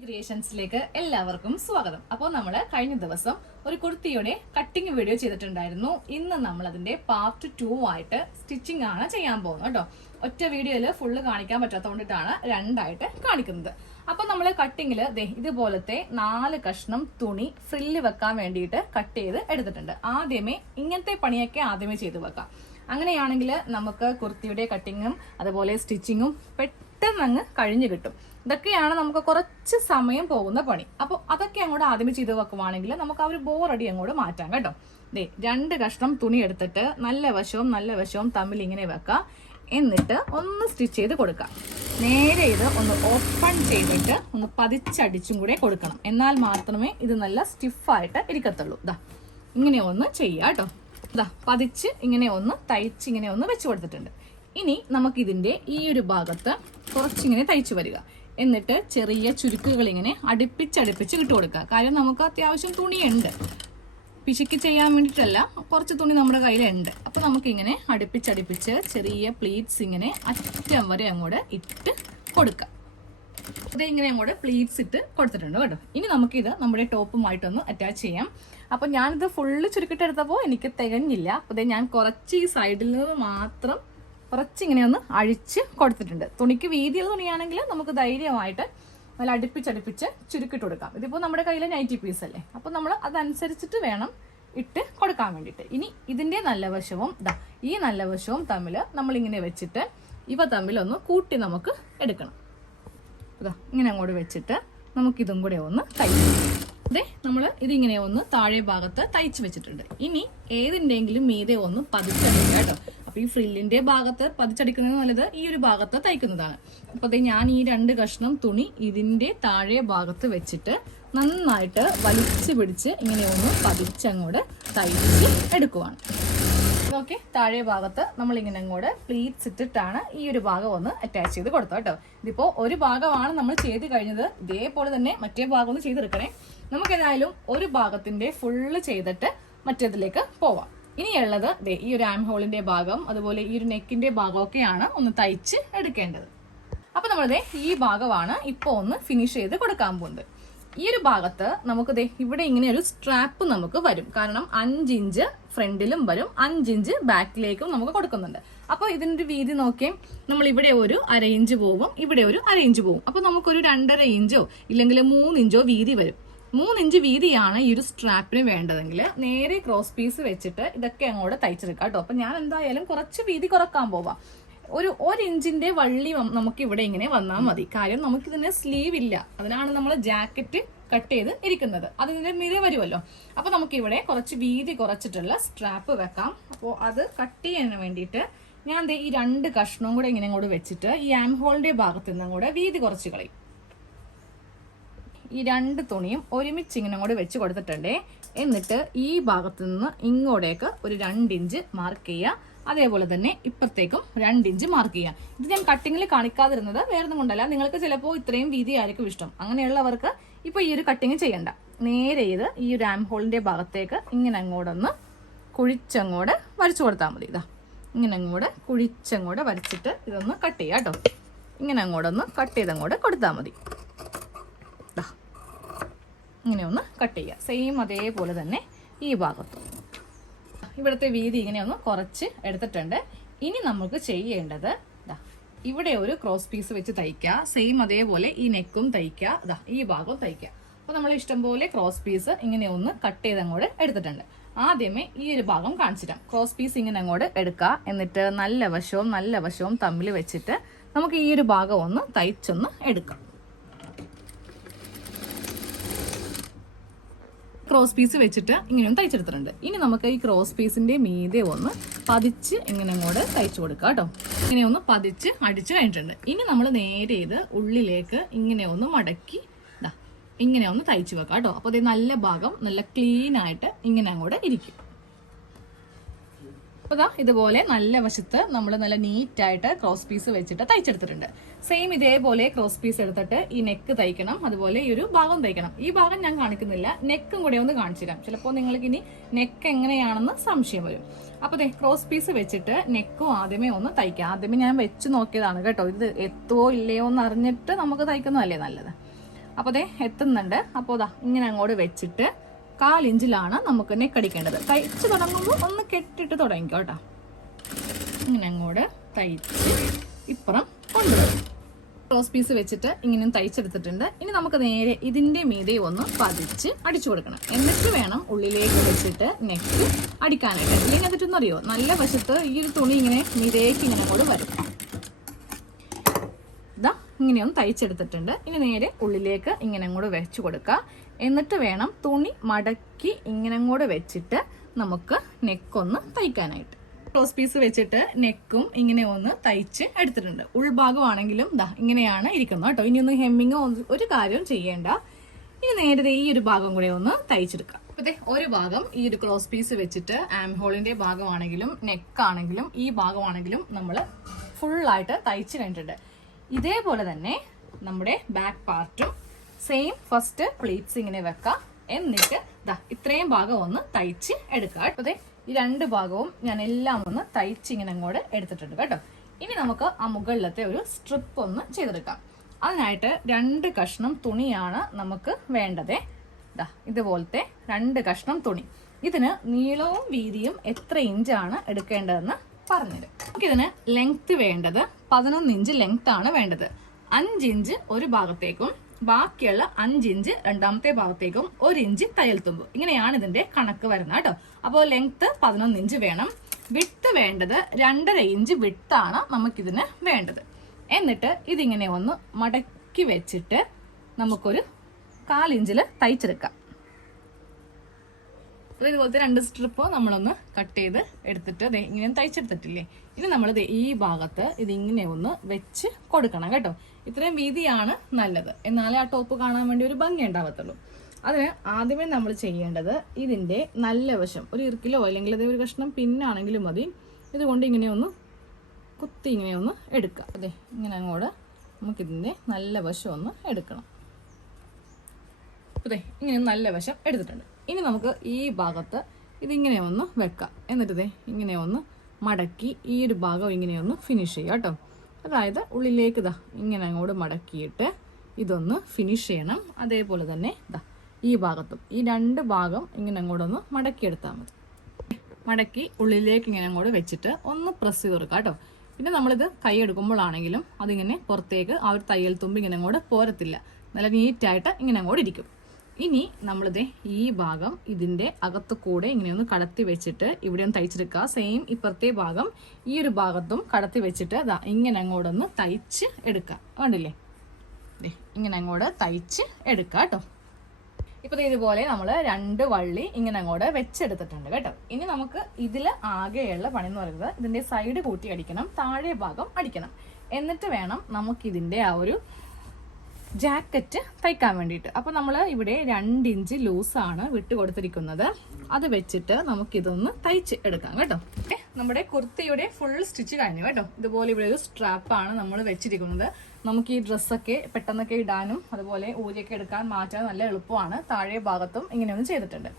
ക്രിയേഷൻസിലേക്ക് എല്ലാവർക്കും സ്വാഗതം. അപ്പോൾ നമ്മൾ കഴിഞ്ഞ ദിവസം ഒരു കുർത്തിയുടെ കട്ടിങ് വീഡിയോ ചെയ്തിട്ടുണ്ടായിരുന്നു. ഇന്ന് നമ്മൾ അതിന്റെ പാർട്ട് 2 ആയിട്ട് സ്റ്റിച്ചിങ് ആണ് ചെയ്യാൻ പോകുന്നത് കേട്ടോ. ഒറ്റ വീഡിയോയിൽ ഫുള്ള് കാണിക്കാൻ പറ്റാത്തതുകൊണ്ടിട്ടാണ് രണ്ടായിട്ട് കാണിക്കുന്നത്. അപ്പൊ നമ്മൾ കട്ടിങ്ങില് ഇതുപോലത്തെ 4 കഷ്ണം തുണി ഫ്രില്ല് വെക്കാൻ വേണ്ടിയിട്ട് കട്ട് ചെയ്ത് എടുത്തിട്ടുണ്ട്. ആദ്യമേ ഇങ്ങനത്തെ പണിയൊക്കെ ആദ്യമേ ചെയ്ത് വെക്കാം. അങ്ങനെയാണെങ്കിൽ നമുക്ക് കുർത്തിയുടെ കട്ടിങ്ങും അതുപോലെ സ്റ്റിച്ചിങ്ങും പെട്ടെന്ന് അങ്ങ് കഴിഞ്ഞു കിട്ടും. ഇതൊക്കെയാണ് നമുക്ക് കുറച്ച് സമയം പോകുന്ന പണി. അപ്പോൾ അതൊക്കെ അങ്ങോട്ട് ആദ്യമേ ചെയ്ത് വെക്കുവാണെങ്കിൽ നമുക്ക് ആ ഒരു ബോറടി അങ്ങോട്ട് മാറ്റാം കേട്ടോ. 2 കഷ്ണം തുണി എടുത്തിട്ട് നല്ല വശവും തമ്മിൽ ഇങ്ങനെ വെക്കാം. എന്നിട്ട് ഒന്ന് സ്റ്റിച്ച് ചെയ്ത് കൊടുക്കാം. നേരെ ഇത് ഒന്ന് ഓപ്പൺ ചെയ്തിട്ട് ഒന്ന് പതിച്ചടിച്ചും കൂടെ കൊടുക്കണം. എന്നാൽ മാത്രമേ ഇത് നല്ല സ്റ്റിഫായിട്ട് ഇരിക്കത്തുള്ളൂ. ഇങ്ങനെ ഒന്ന് ചെയ്യാം കേട്ടോ. പതിച്ച് ഇങ്ങനെ ഒന്ന് തയ്ച്ച് ഇങ്ങനെ ഒന്ന് വെച്ച് കൊടുത്തിട്ടുണ്ട്. ഇനി നമുക്കിതിന്റെ ഈ ഒരു ഭാഗത്ത് കുറച്ചിങ്ങനെ തയ്ച്ചു വരിക. എന്നിട്ട് ചെറിയ ചുരുക്കുകൾ ഇങ്ങനെ അടുപ്പിച്ചടുപ്പിച്ച് ഇട്ട് കൊടുക്കുക. കാര്യം നമുക്ക് അത്യാവശ്യം തുണിയുണ്ട്, പിശുക്കി ചെയ്യാൻ വേണ്ടിയിട്ടല്ല, കുറച്ച് തുണി നമ്മുടെ കയ്യിലുണ്ട്. അപ്പൊ നമുക്കിങ്ങനെ അടുപ്പിച്ചടുപ്പിച്ച് ചെറിയ പ്ലീറ്റ്സ് ഇങ്ങനെ അറ്റം വരെ അങ്ങോട്ട് ഇട്ട് കൊടുക്കാം. ഇത് ഇങ്ങനെ അങ്ങോട്ട് പ്ലീറ്റ്സ് ഇട്ട് കൊടുത്തിട്ടുണ്ട് കേട്ടോ. ഇനി നമുക്കിത് നമ്മുടെ ടോപ്പുമായിട്ടൊന്ന് അറ്റാച്ച് ചെയ്യാം. അപ്പൊ ഞാനിത് ഫുള്ള് ചുരുക്കിട്ടെടുത്തപ്പോൾ എനിക്ക് തികഞ്ഞില്ല. അപ്പൊ ഞാൻ കുറച്ച് ഈ സൈഡിൽ നിന്ന് മാത്രം കുറച്ചിങ്ങനെ ഒന്ന് അഴിച്ച് കൊടുത്തിട്ടുണ്ട്. തുണിക്ക് വീതിയുള്ള തുണിയാണെങ്കിൽ നമുക്ക് ധൈര്യമായിട്ട് നല്ല അടുപ്പിച്ചടുപ്പിച്ച് ചുരുക്കിട്ട് കൊടുക്കാം. ഇതിപ്പോൾ നമ്മുടെ കയ്യിലെ നൈറ്റി പീസ് അല്ലേ, അപ്പൊ നമ്മൾ അതനുസരിച്ചിട്ട് വേണം ഇട്ട് കൊടുക്കാൻ വേണ്ടിയിട്ട്. ഇനി ഇതിന്റെ നല്ല വശവും ഈ നല്ല വശവും തമ്മിൽ നമ്മളിങ്ങനെ വെച്ചിട്ട് ഇവ തമ്മിലൊന്ന് കൂട്ടി നമുക്ക് എടുക്കണം. ഇങ്ങനെ അങ്ങോട്ട് വെച്ചിട്ട് നമുക്കിതും കൂടെ ഒന്ന് തയ്ക്കാം. നമ്മൾ ഇതിങ്ങനെ ഒന്ന് താഴെ ഭാഗത്ത് തയ്ച്ച് വെച്ചിട്ടുണ്ട്. ഇനി ഏതിൻ്റെങ്കിലും മീതെ ഒന്ന് പതിച്ചടിക്കുക കേട്ടോ. അപ്പൊ ഈ ഫ്രില്ലിന്റെ ഭാഗത്ത് പതിച്ചടിക്കുന്നത് നല്ലത് ഈ ഒരു ഭാഗത്ത് തയ്ക്കുന്നതാണ്. അപ്പൊ ഞാൻ ഈ 2 കഷ്ണം തുണി ഇതിന്റെ താഴെ ഭാഗത്ത് വെച്ചിട്ട് നന്നായിട്ട് വലിച്ചു പിടിച്ച് ഇങ്ങനെ ഒന്ന് പതിച്ചങ്ങോട്ട് തയ്ച്ച് എടുക്കുവാണ്. ഓക്കെ, താഴെ ഭാഗത്ത് നമ്മൾ ഇങ്ങനെ അങ്ങോട്ട് പ്ലീറ്റ്സ് ഇട്ടിട്ടാണ് ഈ ഒരു ഭാഗം ഒന്ന് അറ്റാച്ച് ചെയ്ത് കൊടുത്തത് കേട്ടോ. ഇതിപ്പോ ഒരു ഭാഗമാണ് നമ്മൾ ചെയ്ത് കഴിഞ്ഞത്. ഇതേപോലെ തന്നെ മറ്റേ ഭാഗം ഒന്ന് ചെയ്തെടുക്കണേ. നമുക്ക് ഏതായാലും ഒരു ഭാഗത്തിന്റെ ഫുള്ള് ചെയ്തിട്ട് മറ്റേതിലേക്ക് പോവാം. ഇനിയുള്ളത് ഈ ഒരു ആം ഹോളിന്റെ ഭാഗം അതുപോലെ ഈ ഒരു നെക്കിന്റെ ഭാഗമൊക്കെയാണ് ഒന്ന് തയ്ച്ച് എടുക്കേണ്ടത്. അപ്പൊ നമ്മളിത് ഈ ഭാഗമാണ് ഇപ്പൊ ഒന്ന് ഫിനിഷ് ചെയ്ത് കൊടുക്കാൻ പോകുന്നത്. ഈ ഒരു ഭാഗത്ത് നമുക്ക് ഇവിടെ ഇങ്ങനെ ഒരു സ്ട്രാപ്പ് നമുക്ക് വരും. കാരണം 5 ഇഞ്ച് ഫ്രണ്ടിലും വരും, 5 ഇഞ്ച് ബാക്കിലേക്കും നമുക്ക് കൊടുക്കുന്നുണ്ട്. അപ്പൊ ഇതിന്റെ വീതി നോക്കിയും നമ്മൾ ഇവിടെ ഒരു 1/2 ഇഞ്ച് പോവും, ഇവിടെ ഒരു 1/2 ഇഞ്ച് പോവും. അപ്പൊ നമുക്കൊരു 2.5 ഇഞ്ചോ ഇല്ലെങ്കിൽ 3 ഇഞ്ചോ വീതി വരും. 3 ഇഞ്ച് വീതിയാണ് ഈ ഒരു സ്ട്രാപ്പിന് വേണ്ടതെങ്കിൽ നേരെ ക്രോസ് പീസ് വെച്ചിട്ട് ഇതൊക്കെ അങ്ങോട്ട് തയ്ച്ചെടുക്കാം കേട്ടോ. അപ്പൊ ഞാൻ എന്തായാലും കുറച്ച് വീതി കുറക്കാൻ പോവാം. ഒരു 1 ഇഞ്ചിന്റെ വള്ളി നമുക്ക് ഇവിടെ ഇങ്ങനെ വന്നാൽ മതി. കാര്യം നമുക്കിതിന് സ്ലീവ് ഇല്ല, അതിനാണ് നമ്മൾ ജാക്കറ്റ് കട്ട് ചെയ്ത് ഇരിക്കുന്നത്. അതിന്റെ മീതെ വരുമല്ലോ. അപ്പൊ നമുക്ക് ഇവിടെ കുറച്ച് വീതി കുറച്ചിട്ടുള്ള സ്ട്രാപ്പ് വെക്കാം. അപ്പോൾ അത് കട്ട് ചെയ്യാൻ വേണ്ടിയിട്ട് ഞാൻ ഈ 2 കഷ്ണവും കൂടെ ഇങ്ങനെ അങ്ങോട്ട് വെച്ചിട്ട് ഈ ആം ഹോളിന്റെ ഭാഗത്ത് നിന്നും കൂടെ വീതി കുറച്ച് കളയും. ഈ 2 തുണിയും ഒരുമിച്ച് ഇങ്ങനെ അങ്ങോട്ട് വെച്ച് കൊടുത്തിട്ടുണ്ടേ. എന്നിട്ട് ഈ ഭാഗത്ത് നിന്ന് ഇങ്ങോട്ടേക്ക് ഒരു 2 ഇഞ്ച് മാർക്ക് ചെയ്യുക. അതേപോലെ തന്നെ ഇപ്പുറത്തേക്കും 2 ഇഞ്ച് മാർക്ക് ചെയ്യാം. ഇത് ഞാൻ കട്ടിങ്ങിൽ കാണിക്കാതിരുന്നത് വേറൊന്നും കൊണ്ടല്ല, നിങ്ങൾക്ക് ചിലപ്പോൾ ഇത്രയും വീതി ആയിരിക്കും ഇഷ്ടം. അങ്ങനെയുള്ളവർക്ക് ഇപ്പൊ ഈ ഒരു കട്ടിങ് ചെയ്യണ്ട. നേരെ ഇത് ഈ ഒരു ആം ഹോളിന്റെ ഭാഗത്തേക്ക് ഇങ്ങനെ അങ്ങോട്ടൊന്ന് കുഴിച്ചങ്ങോട്ട് വരച്ചു കൊടുത്താൽ മതി. ഇങ്ങനെ അങ്ങോട്ട് കുഴിച്ചങ്ങോട്ട് വരച്ചിട്ട് ഇതൊന്ന് കട്ട് ചെയ്യാം കേട്ടോ. ഇങ്ങനെ അങ്ങോട്ടൊന്ന് കട്ട് ചെയ്തങ്ങോട്ട് കൊടുത്താൽ മതി. ഇങ്ങനെ ഒന്ന് കട്ട് ചെയ്യുക. സെയിം അതേപോലെ തന്നെ ഈ ഭാഗത്തും ഇവിടുത്തെ വീതി ഇങ്ങനെ ഒന്ന് കുറച്ച് എടുത്തിട്ടുണ്ട്. ഇനി നമുക്ക് ചെയ്യേണ്ടത് ഇവിടെ ഒരു ക്രോസ് പീസ് വെച്ച് തയ്ക്കുക. സെയിം അതേപോലെ ഈ നെക്കും തയ്ക്കുക, ഈ ഭാഗവും തയ്ക്കുക. അപ്പൊ നമ്മൾ ഇഷ്ടംപോലെ ക്രോസ് പീസ് ഇങ്ങനെ ഒന്ന് കട്ട് ചെയ്ത് അങ്ങോട്ട് എടുത്തിട്ടുണ്ട്. ആദ്യമേ ഈ ഒരു ഭാഗം കാണിച്ചിട്ടാം. ക്രോസ് പീസ് ഇങ്ങനെ അങ്ങോട്ട് എടുക്കുക. എന്നിട്ട് നല്ല വശവും തമ്മിൽ വെച്ചിട്ട് നമുക്ക് ഈ ഒരു ഭാഗം ഒന്ന് തയ്ച്ചൊന്ന് എടുക്കാം. ക്രോസ് പീസ് വെച്ചിട്ട് ഇങ്ങനെയൊന്ന് തയ്ച്ചെടുത്തിട്ടുണ്ട്. ഇനി നമുക്ക് ഈ ക്രോസ് പീസിന്റെ മീതെ ഒന്ന് പതിച്ച് ഇങ്ങനെ അങ്ങോട്ട് തയ്ച്ചു കൊടുക്കാം കേട്ടോ. ഇങ്ങനെ ഒന്ന് പതിച്ച് അടിച്ചു കഴിഞ്ഞിട്ടുണ്ട്. ഇനി നമ്മൾ നേരെ ഇത് ഉള്ളിലേക്ക് ഇങ്ങനെ ഒന്ന് മടക്കി ഇങ്ങനെ ഒന്ന് തയ്ച്ചു വെക്കാം കേട്ടോ. അപ്പൊ നല്ല ഭാഗം നല്ല ക്ലീൻ ആയിട്ട് ഇങ്ങനെ അങ്ങോട്ട് ഇരിക്കും. അപ്പൊ ഇതുപോലെ നല്ല വശത്ത് നമ്മൾ നല്ല നീറ്റായിട്ട് ക്രോസ് പീസ് വെച്ചിട്ട് തയ്ച്ചെടുത്തിട്ടുണ്ട്. സെയിം ഇതേപോലെ ക്രോസ് പീസ് എടുത്തിട്ട് ഈ നെക്ക് തയ്ക്കണം, അതുപോലെ ഈ ഒരു ഭാഗം തയ്ക്കണം. ഈ ഭാഗം ഞാൻ കാണിക്കുന്നില്ല, നെക്കും കൂടെ ഒന്ന് കാണിച്ചു തരാം. ചിലപ്പോൾ നിങ്ങൾക്ക് ഇനി നെക്ക് എങ്ങനെയാണെന്ന് സംശയം വരും. അപ്പൊ ക്രോസ് പീസ് വെച്ചിട്ട് നെക്കും ആദ്യമേ ഒന്ന് തയ്ക്കാം. ആദ്യമേ ഞാൻ വെച്ച് നോക്കിയതാണ് കേട്ടോ. ഇത് എത്തുവോ ഇല്ലയോ എന്ന് അറിഞ്ഞിട്ട് നമുക്ക് തയ്ക്കുന്നതല്ലേ നല്ലത്. അപ്പോൾ അതേ എത്തുന്നുണ്ട്. അപ്പോൾ അതാ ഇങ്ങനെ അങ്ങോട്ട് വെച്ചിട്ട് 1/4 ഇഞ്ചിലാണ് നമുക്ക് നെക്ക് അടിക്കേണ്ടത്. തയ്ച്ച് തുടങ്ങുമ്പോൾ ഒന്ന് കെട്ടിട്ട് തുടങ്ങിക്കോ കേട്ടോ. ഇങ്ങനെ അങ്ങോട്ട് തയ്ച്ച് ഇപ്പുറം കൊണ്ടുവരും. ക്രോസ് പീസ് വെച്ചിട്ട് ഇങ്ങനെ തയ്ച്ചെടുത്തിട്ടുണ്ട്. ഇനി നമുക്ക് നേരെ ഇതിന്റെ മീതെ ഒന്ന് പതിച്ച് അടിച്ചു കൊടുക്കണം. എന്നിട്ട് വേണം ഉള്ളിലേക്ക് വെച്ചിട്ട് നെക്ക് അടിക്കാനായിട്ട്. ഇല്ലെങ്കിൽ എന്നിട്ടൊന്നും അറിയോ, നല്ല വശത്ത് ഈ ഒരു തുണി ഇങ്ങനെ മീതേക്ക് ഇങ്ങനെ അങ്ങോട്ട് വരും. ഇതാ ഇങ്ങനെയൊന്ന് തയ്ച്ചെടുത്തിട്ടുണ്ട്. ഇനി നേരെ ഉള്ളിലേക്ക് ഇങ്ങനെ അങ്ങോട്ട് വെച്ചു കൊടുക്കുക. എന്നിട്ട് വേണം തുണി മടക്കി ഇങ്ങനെ അങ്ങോട്ട് വെച്ചിട്ട് നമുക്ക് നെക്കൊന്ന് തയ്ക്കാനായിട്ട്. ക്രോസ് പീസ് വെച്ചിട്ട് നെക്കും ഇങ്ങനെ ഒന്ന് തയ്ച്ച് എടുത്തിട്ടുണ്ട്. ഉൾഭാഗമാണെങ്കിലും ദാ ഇങ്ങനെയാണ് ഇരിക്കുന്നത് കേട്ടോ. ഇനിയൊന്നും ഹെമ്മിങ്ങോ ഒരു കാര്യവും ചെയ്യേണ്ട. ഇനി നേരത്തെ ഈ ഒരു ഭാഗം കൂടെ ഒന്ന് തയ്ച്ചെടുക്കാം. അപ്പത്തെ ഒരു ഭാഗം ഈ ഒരു ക്രോസ് പീസ് വെച്ചിട്ട് ആം ഹോളിന്റെ ഭാഗമാണെങ്കിലും നെക്കാണെങ്കിലും ഈ ഭാഗമാണെങ്കിലും നമ്മൾ ഫുള്ളായിട്ട് തയ്ച്ച് കഴിഞ്ഞിട്ടുണ്ട്. ഇതേപോലെ തന്നെ നമ്മുടെ ബാക്ക് പാർട്ടും സെയിം ഫസ്റ്റ് പ്ലീറ്റ്സ് ഇങ്ങനെ വെക്കാം. എന്നിട്ട് ദാ ഇത്രയും ഭാഗം ഒന്ന് തയ്ച്ച് എടുക്കാം. അപ്പത്തെ ഈ 2 ഭാഗവും ഞാൻ എല്ലാം ഒന്ന് തയ്ച്ച് ഇങ്ങനെ അങ്ങോട്ട് എടുത്തിട്ടുണ്ട് കേട്ടോ. ഇനി നമുക്ക് ആ മുകളിലത്തെ ഒരു സ്ട്രിപ്പ് ഒന്ന് ചെയ്തെടുക്കാം. അതിനായിട്ട് 2 കഷ്ണം തുണിയാണ് നമുക്ക് വേണ്ടത്. ദാ ഇതുപോലത്തെ 2 കഷ്ണം തുണി. ഇതിന് നീളവും വീതിയും എത്ര ഇഞ്ചാണ് എടുക്കേണ്ടതെന്ന് പറഞ്ഞുതരാം. നമുക്കിതിന് ലെങ്ത് വേണ്ടത് 11 ഇഞ്ച് ലെങ്ത് ആണ് വേണ്ടത്. 5 ഇഞ്ച് ഒരു ഭാഗത്തേക്കും ബാക്കിയുള്ള 5 ഇഞ്ച് രണ്ടാമത്തെ ഭാഗത്തേക്കും 1 ഇഞ്ച് തയ്യൽ തുമ്പ്. ഇങ്ങനെയാണ് ഇതിന്റെ കണക്ക് വരുന്നത് കേട്ടോ. അപ്പോൾ ലെങ്ത് 11 ഇഞ്ച് വേണം. വിഡ്ത്ത് വേണ്ടത് 2.5 ഇഞ്ച് വിഡ്ത്താണ് നമുക്കിതിന് വേണ്ടത്. എന്നിട്ട് ഇതിങ്ങനെ ഒന്ന് മടക്കി വെച്ചിട്ട് നമുക്കൊരു 1/4 ഇഞ്ചിൽ തയ്ച്ചെടുക്കാം. ഇതുപോലത്തെ 2 സ്ട്രിപ്പ് നമ്മളൊന്ന് കട്ട് ചെയ്ത് എടുത്തിട്ട് ഇങ്ങനെ തയ്ച്ചെടുത്തിട്ടില്ലേ. ഇനി നമ്മളിത് ഈ ഭാഗത്ത് ഇതിങ്ങനെ ഒന്ന് വെച്ച് കൊടുക്കണം കേട്ടോ. ഇത്രയും വീതിയാണ് നല്ലത്, എന്നാലേ ആ ടോപ്പ് കാണാൻ വേണ്ടി ഒരു ഭംഗി ഉണ്ടാവത്തുള്ളൂ. അതിന് ആദ്യമേ നമ്മൾ ചെയ്യേണ്ടത് ഇതിന്റെ നല്ല വശം ഒരു ഇറുക്കിലോ അല്ലെങ്കിൽ അതേ ഒരു കഷ്ണം പിന്നാണെങ്കിലും മതി, ഇതുകൊണ്ട് ഇങ്ങനെ ഒന്ന് കുത്തി ഇങ്ങനെ ഒന്ന് എടുക്കുക. അതെ ഇങ്ങനെ അങ്ങോട്ട് നമുക്കിതിന്റെ നല്ല വശം ഒന്ന് എടുക്കണം. അതെ ഇങ്ങനെ നല്ല വശം എടുത്തിട്ടുണ്ട്. ഇനി നമുക്ക് ഈ ഭാഗത്ത് ഇതിങ്ങനെ ഒന്ന് വെക്കാം. എന്നിട്ട് ഇങ്ങനെ ഒന്ന് മടക്കി ഈ ഒരു ഭാഗം ഇങ്ങനെ ഒന്ന് ഫിനിഷ് ചെയ്യാം കേട്ടോ. അതായത് ഉള്ളിലേക്ക് ഇതാ ഇങ്ങനെ അങ്ങോട്ട് മടക്കിയിട്ട് ഇതൊന്ന് ഫിനിഷ് ചെയ്യണം. അതേപോലെ തന്നെ ഇതാ ഈ ഭാഗത്തും ഈ 2 ഭാഗം ഇങ്ങനെ അങ്ങോട്ടൊന്ന് മടക്കിയെടുത്താൽ മതി. മടക്കി ഉള്ളിലേക്ക് ഇങ്ങനെ അങ്ങോട്ട് വെച്ചിട്ട് ഒന്ന് പ്രസ് ചെയ്ത് കൊടുക്കാം കേട്ടോ. പിന്നെ നമ്മളിത് കൈ എടുക്കുമ്പോഴാണെങ്കിലും അതിങ്ങനെ പുറത്തേക്ക് ആ ഒരു തയ്യൽ തുമ്പ് ഇങ്ങനെ അങ്ങോട്ട് പോരത്തില്ല, നല്ല നീറ്റായിട്ട് ഇങ്ങനെ അങ്ങോട്ട് ഇരിക്കും. ഇനി നമ്മളിത് ഈ ഭാഗം ഇതിന്റെ അകത്ത് കൂടെ ഇങ്ങനെ ഒന്ന് കടത്തി വെച്ചിട്ട് ഇവിടെ ഒന്ന് തയ്ച്ചെടുക്കുക. സെയിം ഇപ്പുറത്തെ ഭാഗം ഈ ഒരു ഭാഗത്തും കടത്തി വെച്ചിട്ട് അതാ ഇങ്ങനെ അങ്ങോട്ടൊന്ന് തയ്ച്ച് എടുക്കുക. കണ്ടില്ലേ, ഇങ്ങനെ അങ്ങോട്ട് തയ്ച്ച് എടുക്കുക കേട്ടോ. ഇപ്പൊ ഇതുപോലെ നമ്മൾ 2 വള്ളി ഇങ്ങനെ അങ്ങോട്ട് വെച്ചെടുത്തിട്ടുണ്ട് കേട്ടോ. ഇനി നമുക്ക് ഇതിൽ ആകെയുള്ള പണി എന്ന് പറയുന്നത് ഇതിന്റെ സൈഡ് കൂട്ടി അടിക്കണം, താഴെ ഭാഗം അടിക്കണം. എന്നിട്ട് വേണം നമുക്കിതിന്റെ ആ ഒരു ജാക്കറ്റ് തയ്ക്കാൻ വേണ്ടിയിട്ട്. അപ്പൊ നമ്മൾ ഇവിടെ 2 ഇഞ്ച് ലൂസാണ് വിട്ട് കൊടുത്തിരിക്കുന്നത്. അത് വെച്ചിട്ട് നമുക്കിതൊന്ന് തയ്ച്ച് എടുക്കാം കേട്ടോ. നമ്മുടെ കുർത്തിയുടെ ഫുൾ സ്റ്റിച്ച് കഴിഞ്ഞു കേട്ടോ. ഇതുപോലെ ഇവിടെ ഒരു സ്ട്രാപ്പാണ് നമ്മൾ വെച്ചിരിക്കുന്നത്. നമുക്ക് ഈ ഡ്രസ്സൊക്കെ പെട്ടെന്നൊക്കെ ഇടാനും അതുപോലെ ഊരിയൊക്കെ എടുക്കാൻ മാറ്റാൻ നല്ല എളുപ്പമാണ്. താഴെ ഭാഗത്തും ഇങ്ങനെയൊന്നും ചെയ്തിട്ടുണ്ട്.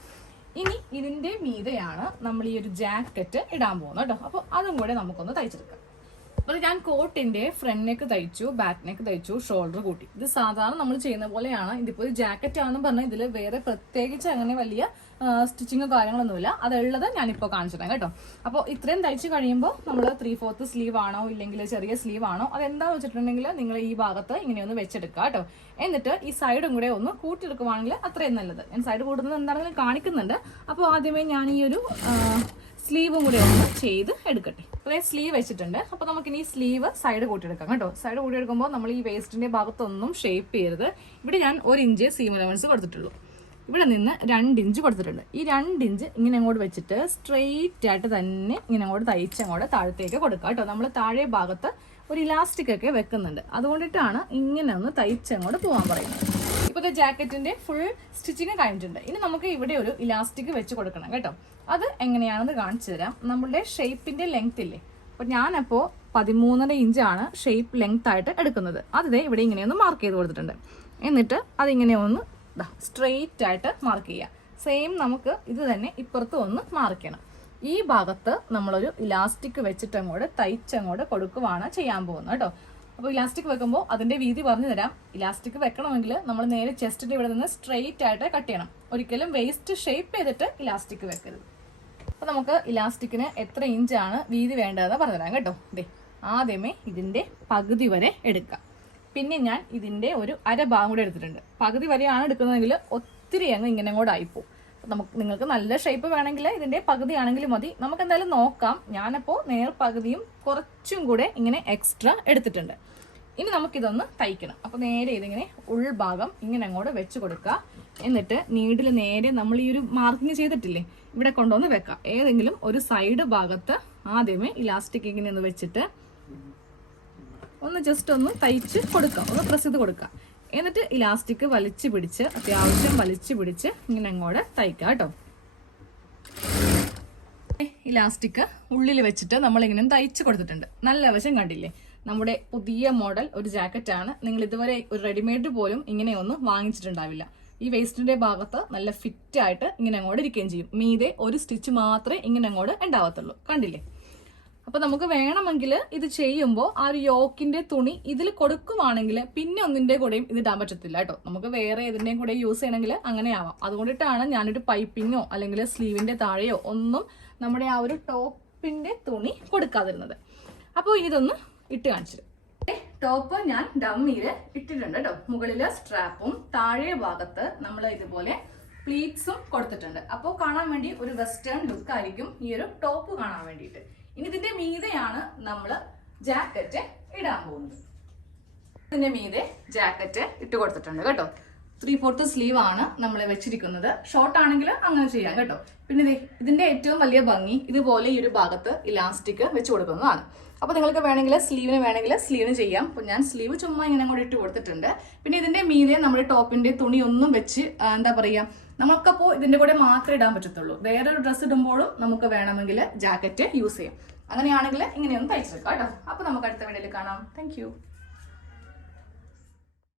ഇനി ഇതിന്റെ മീതെയാണ് നമ്മൾ ഈ ഒരു ജാക്കറ്റ് ഇടാൻ പോകുന്നത് കേട്ടോ. അപ്പൊ അതും കൂടെ നമുക്കൊന്ന് തയ്ച്ചെടുക്കാം. അപ്പോൾ ഞാൻ കോട്ടിന്റെ ഫ്രണ്ട് നെക്ക് തയ്ച്ചു, ബാക്ക് നെക്ക് തയ്ച്ചു, ഷോൾഡർ കൂട്ടി. ഇത് സാധാരണ നമ്മൾ ചെയ്യുന്ന പോലെയാണ്. ഇതിപ്പോൾ ജാക്കറ്റ് ആണെന്ന് പറഞ്ഞാൽ ഇതിൽ വേറെ പ്രത്യേകിച്ച് അങ്ങനെ വലിയ സ്റ്റിച്ചിങ്ങോ കാര്യങ്ങളൊന്നുമില്ല. അതുള്ളത് ഞാനിപ്പോൾ കാണിച്ചു തരാം കേട്ടോ. അപ്പോൾ ഇത്രയും തയ്ച്ച് കഴിയുമ്പോൾ നമ്മൾ 3/4 സ്ലീവ് ആണോ ഇല്ലെങ്കിൽ ചെറിയ സ്ലീവ് ആണോ അതെന്താണെന്ന് വെച്ചിട്ടുണ്ടെങ്കിൽ നിങ്ങൾ ഈ ഭാഗത്ത് ഇങ്ങനെയൊന്ന് വെച്ചെടുക്കുക കേട്ടോ. എന്നിട്ട് ഈ സൈഡും കൂടെ ഒന്ന് കൂട്ടിയെടുക്കുവാണെങ്കിൽ അത്രയും നല്ലത്. ഞാൻ സൈഡ് കൂട്ടുന്നത് എന്താണെങ്കിലും കാണിക്കുന്നുണ്ട്. അപ്പോൾ ആദ്യമേ ഞാൻ ഈ ഒരു സ്ലീവും കൂടെ ഒന്ന് ചെയ്ത് എടുക്കട്ടെ. അപ്പോൾ സ്ലീവ് വെച്ചിട്ടുണ്ട്. അപ്പോൾ നമുക്കിനി ഈ സ്ലീവ് സൈഡ് കൂട്ടിയെടുക്കാം കേട്ടോ. സൈഡ് കൂട്ടിയെടുക്കുമ്പോൾ നമ്മൾ ഈ വേസ്റ്റിന്റെ ഭാഗത്തൊന്നും ഷേപ്പ് ചെയ്യരുത്. ഇവിടെ ഞാൻ 1 ഇഞ്ച് സീം അലവൻസ് കൊടുത്തിട്ടുള്ളൂ. ഇവിടെ നിന്ന് 2 ഇഞ്ച് കൊടുത്തിട്ടുണ്ട്. ഈ 2 ഇഞ്ച് ഇങ്ങനെ അങ്ങോട്ട് വെച്ചിട്ട് സ്ട്രെയിറ്റ് ആയിട്ട് തന്നെ ഇങ്ങനെ അങ്ങോട്ട് തയ്ച്ചങ്ങോട്ട് താഴത്തേക്ക് കൊടുക്കുക കേട്ടോ. നമ്മൾ താഴെ ഭാഗത്ത് ഒരു ഇലാസ്റ്റിക് ഒക്കെ വെക്കുന്നുണ്ട്, അതുകൊണ്ടിട്ടാണ് ഇങ്ങനെ ഒന്ന് തയ്ച്ചങ്ങോട്ട് പോകാൻ പറയുന്നത്. ഇപ്പോഴത്തെ ജാക്കറ്റിന്റെ ഫുൾ സ്റ്റിച്ചിങ് കഴിഞ്ഞിട്ടുണ്ട്. ഇനി നമുക്ക് ഇവിടെ ഒരു ഇലാസ്റ്റിക് വെച്ച് കൊടുക്കണം കേട്ടോ. അത് എങ്ങനെയാണെന്ന് കാണിച്ചു തരാം. നമ്മളുടെ ഷേപ്പിന്റെ ലെങ്ത് ഇല്ലേ, അപ്പൊ ഞാനപ്പോ 13.5 ഇഞ്ചാണ് ഷേപ്പ് ലെങ്ത് ആയിട്ട് എടുക്കുന്നത്. അത് ഇവിടെ ഇങ്ങനെയൊന്ന് മാർക്ക് ചെയ്ത് കൊടുത്തിട്ടുണ്ട്. എന്നിട്ട് അതിങ്ങനെ ഒന്ന് സ്ട്രെയിറ്റ് ആയിട്ട് മാർക്ക് ചെയ്യുക. സെയിം നമുക്ക് ഇത് തന്നെ ഇപ്പുറത്തും ഒന്ന് മാർക്ക് ചെയ്യണം. ഈ ഭാഗത്ത് നമ്മളൊരു ഇലാസ്റ്റിക് വെച്ചിട്ട് അങ്ങോട്ട് തയ്ച്ചങ്ങോട്ട് കൊടുക്കുവാണ് ചെയ്യാൻ പോകുന്നത് കേട്ടോ. അപ്പോൾ ഇലാസ്റ്റിക് വെക്കുമ്പോൾ അതിന്റെ വീതി പറഞ്ഞു തരാം. ഇലാസ്റ്റിക് വെക്കണമെങ്കിൽ നമ്മൾ നേരെ ചെസ്റ്റിന്റെ ഇവിടെ നിന്ന് സ്ട്രെയിറ്റ് ആയിട്ട് കട്ട് ചെയ്യണം. ഒരിക്കലും വേസ്റ്റ് ഷേപ്പ് ചെയ്തിട്ട് ഇലാസ്റ്റിക് വെക്കരുത്. അപ്പോൾ നമുക്ക് ഇലാസ്റ്റിക്കിന് എത്ര ഇഞ്ചാണ് വീതി വേണ്ടതെന്ന് പറഞ്ഞുതരാം കേട്ടോ. ദേ ആദ്യമേ ഇതിന്റെ പകുതി വരെ എടുക്കാം. പിന്നെ ഞാൻ ഇതിന്റെ ഒരു അരഭാഗം കൂടെ എടുത്തിട്ടുണ്ട്. പകുതി വരെയാണ് എടുക്കുന്നതെങ്കിൽ ഒത്തിരി അങ്ങ് ഇങ്ങനെ കൂടെ ആയിപ്പോവും. നിങ്ങൾക്ക് നല്ല ഷേപ്പ് വേണമെങ്കിൽ ഇതിന്റെ പകുതി ആണെങ്കിലും മതി. നമുക്ക് എന്തായാലും നോക്കാം. ഞാനപ്പോൾ പകുതിയും കുറച്ചും കൂടെ ഇങ്ങനെ എക്സ്ട്രാ എടുത്തിട്ടുണ്ട്. ഇനി നമുക്കിതൊന്ന് തയ്ക്കണം. അപ്പോൾ നേരെ ഇതിങ്ങനെ ഉൾഭാഗം ഇങ്ങനെ അങ്ങോട്ട് വെച്ച് കൊടുക്കുക. എന്നിട്ട് നീഡിൽ നേരെ നമ്മൾ ഈ ഒരു മാർക്കിങ് ചെയ്തിട്ടില്ലേ ഇവിടെ കൊണ്ടുവന്ന് വെക്കാം. ഏതെങ്കിലും ഒരു സൈഡ് ഭാഗത്ത് ആദ്യമേ ഇലാസ്റ്റിക് ഇങ്ങനെ ഒന്ന് വെച്ചിട്ട് ഒന്ന് ജസ്റ്റ് ഒന്ന് തയ്ച്ച് കൊടുക്കാം, ഒന്ന് പ്രസ് ചെയ്ത് കൊടുക്കാം. എന്നിട്ട് ഇലാസ്റ്റിക് വലിച്ചു പിടിച്ച് അത്യാവശ്യം വലിച്ചു പിടിച്ച് ഇങ്ങനെ അങ്ങോട്ട് തയ്ക്കാം കേട്ടോ. ഇലാസ്റ്റിക് ഉള്ളിൽ വെച്ചിട്ട് നമ്മളിങ്ങനെ തയ്ച്ച് കൊടുത്തിട്ടുണ്ട്. നല്ല വശം കണ്ടില്ലേ? നമ്മുടെ പുതിയ മോഡൽ ഒരു ജാക്കറ്റാണ്. നിങ്ങൾ ഇതുവരെ ഒരു റെഡിമെയ്ഡ് പോലും ഇങ്ങനെയൊന്നും വാങ്ങിച്ചിട്ടുണ്ടാവില്ല. ഈ വേസ്റ്റിന്റെ ഭാഗത്ത് നല്ല ഫിറ്റ് ആയിട്ട് ഇങ്ങനെ അങ്ങോട്ട് ഇരിക്കുകയും ചെയ്യും. മീതെ ഒരു സ്റ്റിച്ച് മാത്രമേ ഇങ്ങനെ അങ്ങോട്ട് ഉണ്ടാവത്തുള്ളൂ. കണ്ടില്ലേ? അപ്പൊ നമുക്ക് വേണമെങ്കിൽ ഇത് ചെയ്യുമ്പോൾ ആ ഒരു യോക്കിന്റെ തുണി ഇതിൽ കൊടുക്കുവാണെങ്കിൽ പിന്നെ ഒന്നിന്റെ കൂടെയും ഇത് ഇടാൻ പറ്റത്തില്ല കേട്ടോ. നമുക്ക് വേറെ ഏതിന്റെയും കൂടെ യൂസ് ചെയ്യണമെങ്കിൽ അങ്ങനെ ആവാം. അതുകൊണ്ടിട്ടാണ് ഞാനൊരു പൈപ്പിങ്ങോ അല്ലെങ്കിൽ സ്ലീവിന്റെ താഴെയോ ഒന്നും നമ്മുടെ ആ ഒരു ടോപ്പിന്റെ തുണി കൊടുക്കാതിരുന്നത്. അപ്പോൾ ഇതൊന്ന് ഇട്ട് കാണിച്ചിട്ട് ടോപ്പ് ഞാൻ ഡമ്മിയിൽ ഇട്ടിട്ടുണ്ട് കേട്ടോ. മുകളില് സ്ട്രാപ്പും താഴെ ഭാഗത്ത് നമ്മൾ ഇതുപോലെ പ്ലീറ്റ്സും കൊടുത്തിട്ടുണ്ട്. അപ്പോൾ കാണാൻ വേണ്ടി ഒരു വെസ്റ്റേൺ ലുക്ക് ആയിരിക്കും ഈ ഒരു ടോപ്പ് കാണാൻ വേണ്ടിയിട്ട്. ഇനി ഇതിന്റെ മീതെയാണ് നമ്മൾ ജാക്കറ്റ് ഇടാൻ പോകുന്നത്. ഇതിന്റെ മീതെ ജാക്കറ്റ് ഇട്ട് കൊടുത്തിട്ടുണ്ട് കേട്ടോ. 3/4 സ്ലീവ് ആണ് നമ്മൾ വെച്ചിരിക്കുന്നത്. ഷോർട്ട് ആണെങ്കിൽ അങ്ങനെ ചെയ്യാം കേട്ടോ. പിന്നെ ഇതിന്റെ ഏറ്റവും വലിയ ഭംഗി ഇതുപോലെ ഈ ഒരു ഭാഗത്ത് ഇലാസ്റ്റിക് വെച്ച് കൊടുക്കുന്നതാണ്. അപ്പോൾ നിങ്ങൾക്ക് വേണമെങ്കിൽ സ്ലീവിന് ചെയ്യാം. അപ്പോൾ ഞാൻ സ്ലീവ് ചുമ്മാ ഇങ്ങനെ കൂടി ഇട്ട് കൊടുത്തിട്ടുണ്ട്. പിന്നെ ഇതിന്റെ മീതെ നമ്മുടെ ടോപ്പിന്റെ തുണി ഒന്നും വെച്ച് എന്താ പറയാ, നമുക്കപ്പോൾ ഇതിന്റെ കൂടെ മാത്രമേ ഇടാൻ പറ്റത്തുള്ളൂ. വേറൊരു ഡ്രസ്സ് ഇടുമ്പോഴും നമുക്ക് വേണമെങ്കിൽ ജാക്കറ്റ് യൂസ് ചെയ്യാം. അങ്ങനെയാണെങ്കിൽ ഇങ്ങനെയൊന്ന് തയ്ച്ചെടുക്കാം കേട്ടോ. അപ്പോൾ നമുക്ക് അടുത്ത വീഡിയോയിൽ കാണാം. താങ്ക്